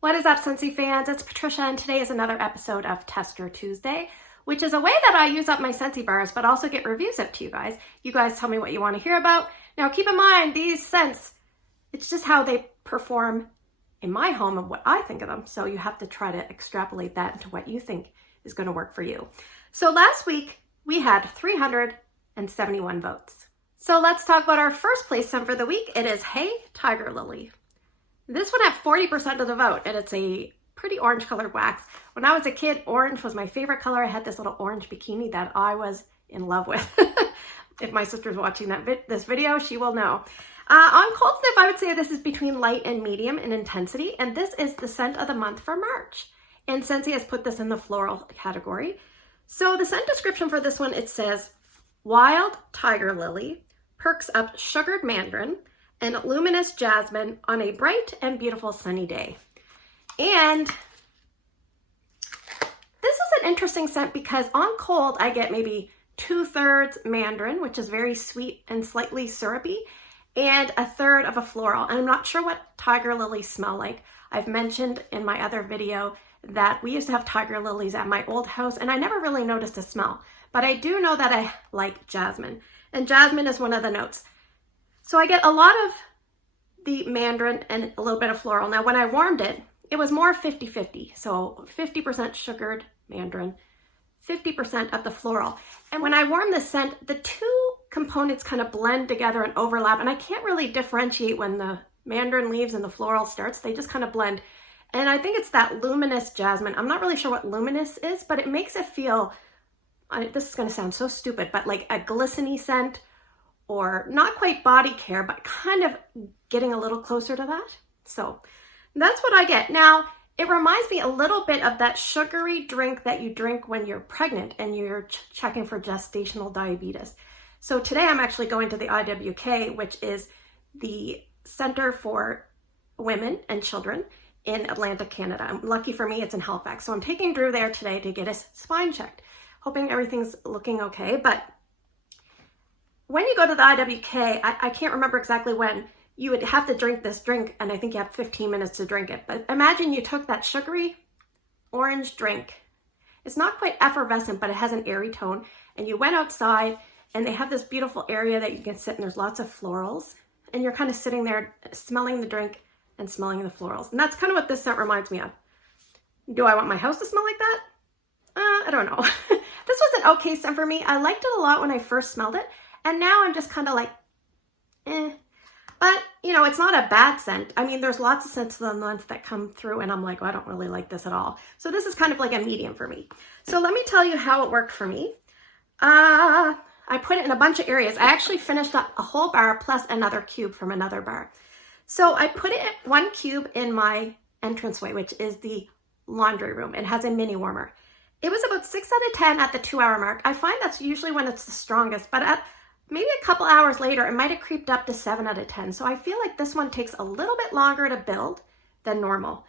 What is up, Scentsy fans? It's Patricia, and today is another episode of Tester Tuesday, which is a way that I use up my Scentsy bars, but also get reviews up to you guys. You guys tell me what you want to hear about. Now, keep in mind, these scents, it's just how they perform in my home and what I think of them. So you have to try to extrapolate that into what you think is going to work for you. So last week, we had 371 votes. So let's talk about our first place scent for the week. It is Hey Tiger Lily. This one had 40% of the vote, and it's a pretty orange colored wax. When I was a kid, orange was my favorite color. I had this little orange bikini that I was in love with. If my sister's watching this video, she will know. On Cold Sniff, I would say this is between light and medium in intensity, and this is the scent of the month for March. And Scentsy has put this in the floral category. So the scent description for this one, it says, Wild Tiger Lily perks up sugared mandarin and luminous jasmine on a bright and beautiful sunny day. And this is an interesting scent because on cold, I get maybe 2/3 mandarin, which is very sweet and slightly syrupy, and 1/3 of a floral. And I'm not sure what tiger lilies smell like. I've mentioned in my other video that we used to have tiger lilies at my old house, and I never really noticed a smell. But I do know that I like jasmine, and jasmine is one of the notes. So I get a lot of the mandarin and a little bit of floral. Now, when I warmed it, it was more 50-50. So 50% sugared mandarin, 50% of the floral. And when I warm the scent, the two components kind of blend together and overlap. And I can't really differentiate when the mandarin leaves and the floral starts. They just kind of blend. And I think it's that luminous jasmine. I'm not really sure what luminous is, but it makes it feel, this is going to sound so stupid, but like a glistening scent, or not quite body care, but kind of getting a little closer to that. So that's what I get. Now, it reminds me a little bit of that sugary drink that you drink when you're pregnant and you're checking for gestational diabetes. So today I'm actually going to the IWK, which is the Center for Women and Children in Atlanta, Canada. Lucky for me, it's in Halifax. So I'm taking Drew there today to get his spine checked, hoping everything's looking okay. But when you go to the IWK, I can't remember exactly when, you would have to drink this drink, and I think you have 15 minutes to drink it. But imagine you took that sugary orange drink. It's not quite effervescent, but it has an airy tone. And you went outside, and they have this beautiful area that you can sit, and there's lots of florals. And you're kind of sitting there smelling the drink and smelling the florals. And that's kind of what this scent reminds me of. Do I want my house to smell like that? I don't know. This was an okay scent for me. I liked it a lot when I first smelled it. And now I'm just kind of like, eh. But, you know, it's not a bad scent. I mean, there's lots of scents of the month that come through and I'm like, well, I don't really like this at all. So this is kind of like a medium for me. So let me tell you how it worked for me. I put it in a bunch of areas. I actually finished up a whole bar plus another cube from another bar. So I put it in one cube in my entranceway, which is the laundry room. It has a mini warmer. It was about 6 out of 10 at the 2-hour mark. I find that's usually when it's the strongest, but at maybe a couple hours later, it might have creeped up to 7 out of 10. So I feel like this one takes a little bit longer to build than normal.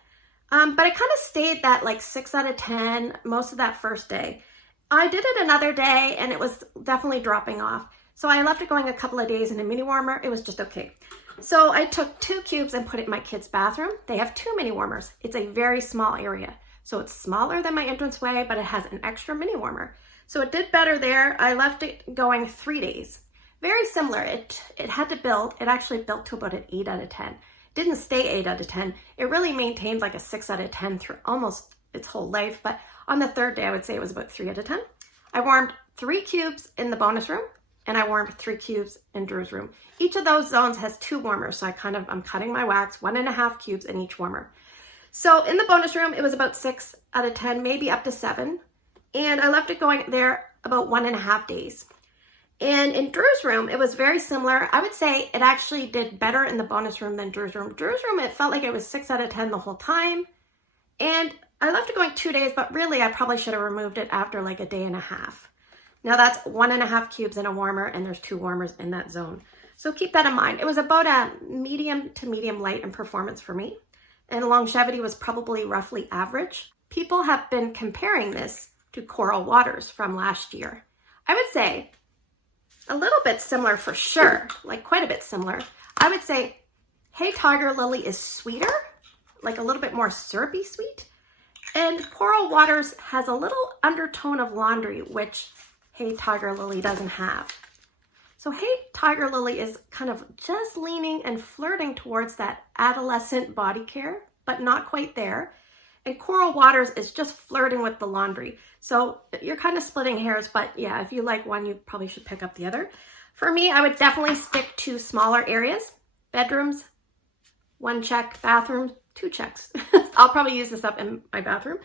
But it kind of stayed that like 6 out of 10 most of that first day. I did it another day and it was definitely dropping off. So I left it going a couple of days in a mini warmer. It was just okay. So I took 2 cubes and put it in my kids' bathroom. They have 2 mini warmers. It's a very small area. So it's smaller than my entranceway, but it has an extra mini warmer. So it did better there. I left it going 3 days. Very similar. It had to build. It actually built to about an 8 out of 10. Didn't stay 8 out of 10. It really maintained like a 6 out of 10 through almost its whole life. But on the 3rd day, I would say it was about 3 out of 10. I warmed 3 cubes in the bonus room, and I warmed 3 cubes in Drew's room. Each of those zones has 2 warmers. So I'm cutting my wax, 1.5 cubes in each warmer. So in the bonus room, it was about 6 out of 10, maybe up to 7. And I left it going there about 1.5 days. And in Drew's room, it was very similar. I would say it actually did better in the bonus room than Drew's room. Drew's room, it felt like it was 6 out of 10 the whole time. And I left it going 2 days, but really I probably should have removed it after like a day and a half. Now that's 1.5 cubes in a warmer, and there's 2 warmers in that zone. So keep that in mind. It was about a medium to medium light in performance for me. And longevity was probably roughly average. People have been comparing this to Coral Waters from last year. I would say a little bit similar for sure, like quite a bit similar. I would say Hey Tiger Lily is sweeter, like a little bit more syrupy sweet. And Coral Waters has a little undertone of laundry, which Hey Tiger Lily doesn't have. So Hey Tiger Lily is kind of just leaning and flirting towards that adolescent body care, but not quite there. And Coral Waters is just flirting with the laundry. So you're kind of splitting hairs, but yeah, if you like one, you probably should pick up the other. For me, I would definitely stick to smaller areas. Bedrooms, 1 check. Bathroom, 2 checks. I'll probably use this up in my bathroom.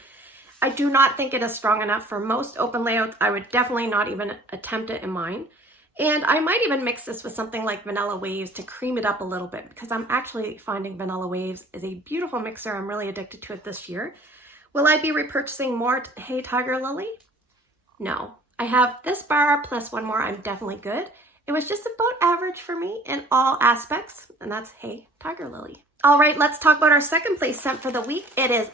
I do not think it is strong enough for most open layouts. I would definitely not even attempt it in mine. And I might even mix this with something like Vanilla Waves to cream it up a little bit, because I'm actually finding Vanilla Waves is a beautiful mixer. I'm really addicted to it this year. Will I be repurchasing more Hey Tiger Lily? No. I have this bar plus one more. I'm definitely good. It was just about average for me in all aspects, and that's Hey Tiger Lily. All right, let's talk about our second place scent for the week. It is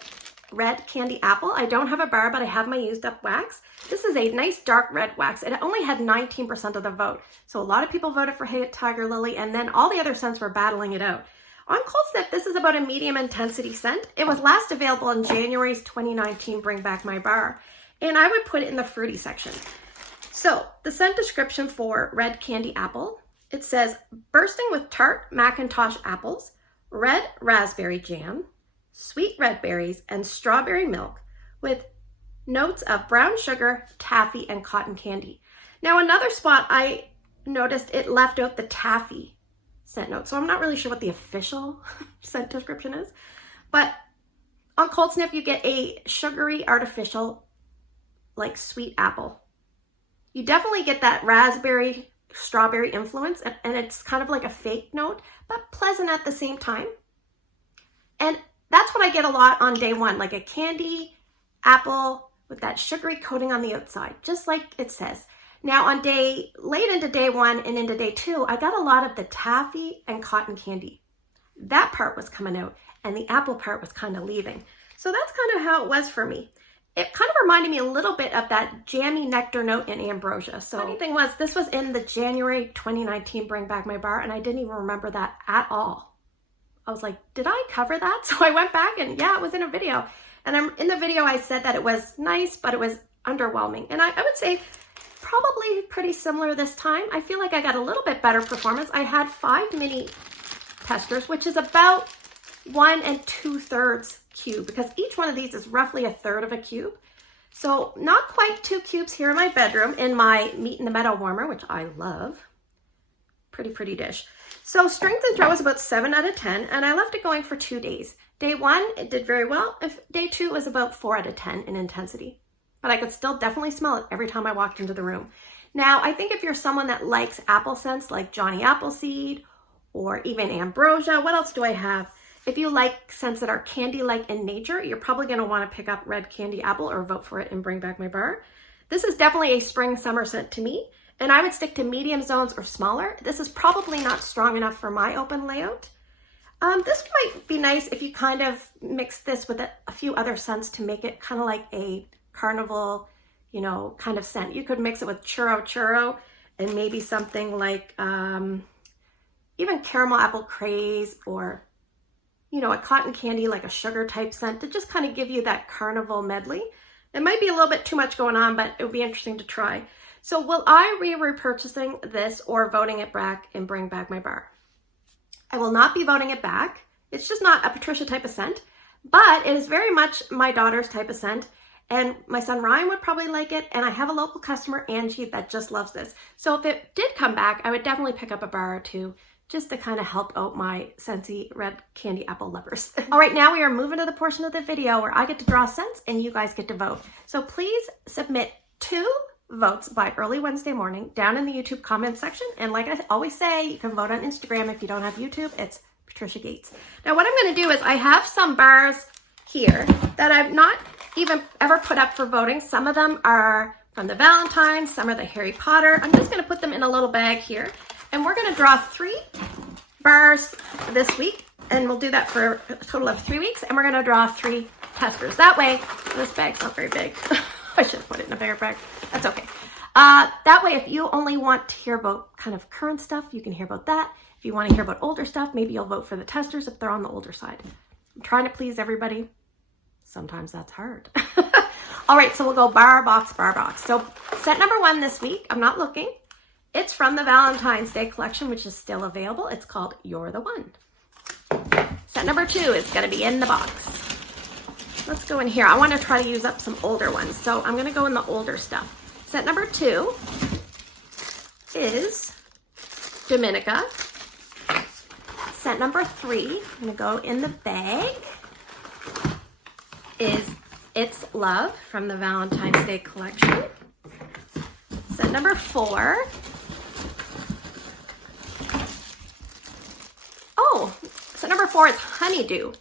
Red Candy Apple. I don't have a bar, but I have my used up wax. This is a nice dark red wax. It only had 19% of the vote. So a lot of people voted for Hey Tiger Lily, and then all the other scents were battling it out. On Cold Snap, this is about a medium intensity scent. It was last available in January's 2019 Bring Back My Bar, and I would put it in the fruity section. So the scent description for Red Candy Apple, it says bursting with tart Macintosh apples, red raspberry jam, sweet red berries, and strawberry milk with notes of brown sugar, taffy, and cotton candy. Now another spot I noticed it left out the taffy scent note, so I'm not really sure what the official scent description is, but on Cold Sniff you get a sugary artificial like sweet apple. You definitely get that raspberry strawberry influence, and it's kind of like a fake note, but pleasant at the same time. And that's what I get a lot on day one, like a candy apple with that sugary coating on the outside, just like it says. Now on late into day one and into day two, I got a lot of the taffy and cotton candy. That part was coming out and the apple part was kind of leaving. So that's kind of how it was for me. It kind of reminded me a little bit of that jammy nectar note in ambrosia. So the funny thing was, this was in the January 2019 Bring Back My Bar, and I didn't even remember that at all. I was like, did I cover that? So I went back and yeah, it was in a video. And in the video, I said that it was nice, but it was underwhelming. And I would say probably pretty similar this time. I feel like I got a little bit better performance. I had 5 mini testers, which is about 1 2/3 cube, because each one of these is roughly 1/3 of a cube. So not quite 2 cubes here in my bedroom in my Meet in the Meadow warmer, which I love. Pretty dish. So strength and draw was about 7 out of 10, and I left it going for 2 days. Day 1, it did very well. Day 2 was about 4 out of 10 in intensity, but I could still definitely smell it every time I walked into the room. Now, I think if you're someone that likes apple scents like Johnny Appleseed or even ambrosia, what else do I have? If you like scents that are candy-like in nature, you're probably going to want to pick up Red Candy Apple or vote for it and Bring Back My Bar. This is definitely a spring-summer scent to me, and I would stick to medium zones or smaller. This is probably not strong enough for my open layout. This might be nice if you kind of mix this with a few other scents to make it kind of like a carnival, you know, kind of scent. You could mix it with churro and maybe something like even caramel apple craze, or you know, a cotton candy, like a sugar type scent to just kind of give you that carnival medley. It might be a little bit too much going on, but it would be interesting to try. So will I be repurchasing this or voting it back and Bring Back My Bar? I will not be voting it back. It's just not a Patricia type of scent, but it is very much my daughter's type of scent. And my son Ryan would probably like it. And I have a local customer, Angie, that just loves this. So if it did come back, I would definitely pick up a bar or two just to kind of help out my Scentsy Red Candy Apple lovers. All right, now we are moving to the portion of the video where I get to draw scents and you guys get to vote. So please submit 2 votes by early Wednesday morning down in the YouTube comment section. And like I always say, you can vote on Instagram if you don't have YouTube. It's Patricia Gates. Now what I'm going to do is I have some bars here that I've not even ever put up for voting. Some of them are from the Valentine's, some are the Harry Potter. I'm just going to put them in a little bag here. And we're going to draw 3 bars this week, and we'll do that for a total of 3 weeks, and we're going to draw 3 testers. That way, this bag's not very big. I should have put it in a bigger bag. That's okay. That way, if you only want to hear about kind of current stuff, you can hear about that. If you want to hear about older stuff, maybe you'll vote for the testers if they're on the older side. I'm trying to please everybody. Sometimes that's hard. All right, so we'll go bar box, bar box. So set number 1 this week, I'm not looking. It's from the Valentine's Day collection, which is still available. It's called You're the One. Set number 2 is gonna be in the box. Let's go in here. I wanna try to use up some older ones. So I'm gonna go in the older stuff. Set number 2 is Dominica. Set number 3, I'm gonna go in the bag, is It's Love from the Valentine's Day collection. Set number 4. Oh, set number 4 is Honeydew.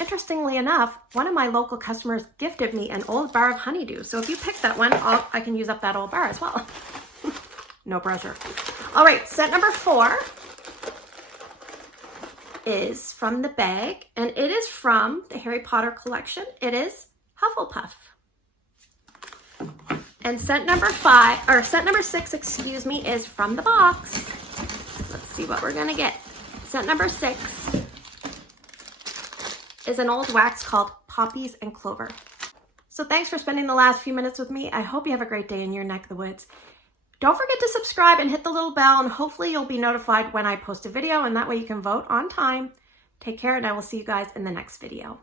Interestingly enough, one of my local customers gifted me an old bar of Honeydew. So if you pick that one, I can use up that old bar as well. No pressure. All right, set number 4 is from the bag, and it is from the Harry Potter collection. It is Hufflepuff. And set number 6, excuse me, is from the box. Let's see what we're gonna get. Set number 6 is an old wax called Poppies and Clover. So thanks for spending the last few minutes with me. I hope you have a great day in your neck of the woods. Don't forget to subscribe and hit the little bell, and hopefully you'll be notified when I post a video, and that way you can vote on time. Take care, and I will see you guys in the next video.